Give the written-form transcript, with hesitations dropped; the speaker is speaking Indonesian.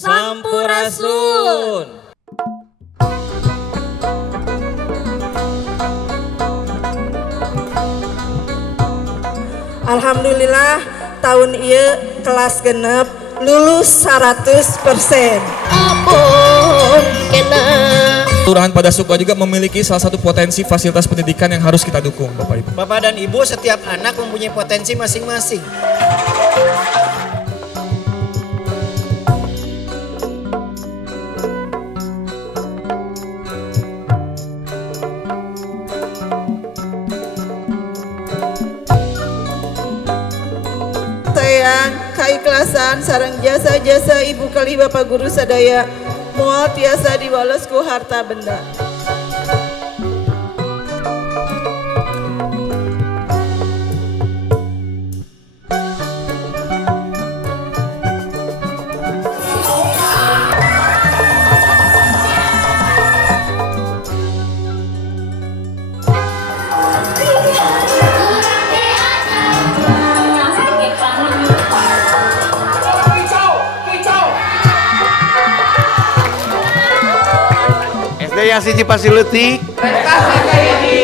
Sampurasun. Alhamdulillah tahun ieu kelas genep lulus 100%. Ampun kena. Kelurahan Padasuka juga memiliki salah satu potensi fasilitas pendidikan yang harus kita dukung, Bapak Ibu. Bapak dan Ibu, setiap anak mempunyai potensi masing-masing. Sayang kaikhlasan sareng jasa-jasa ibu kali bapak guru sadaya moal tiasa diwales ku harta benda. SD yang siji pasti leutik. Prestasi kahiji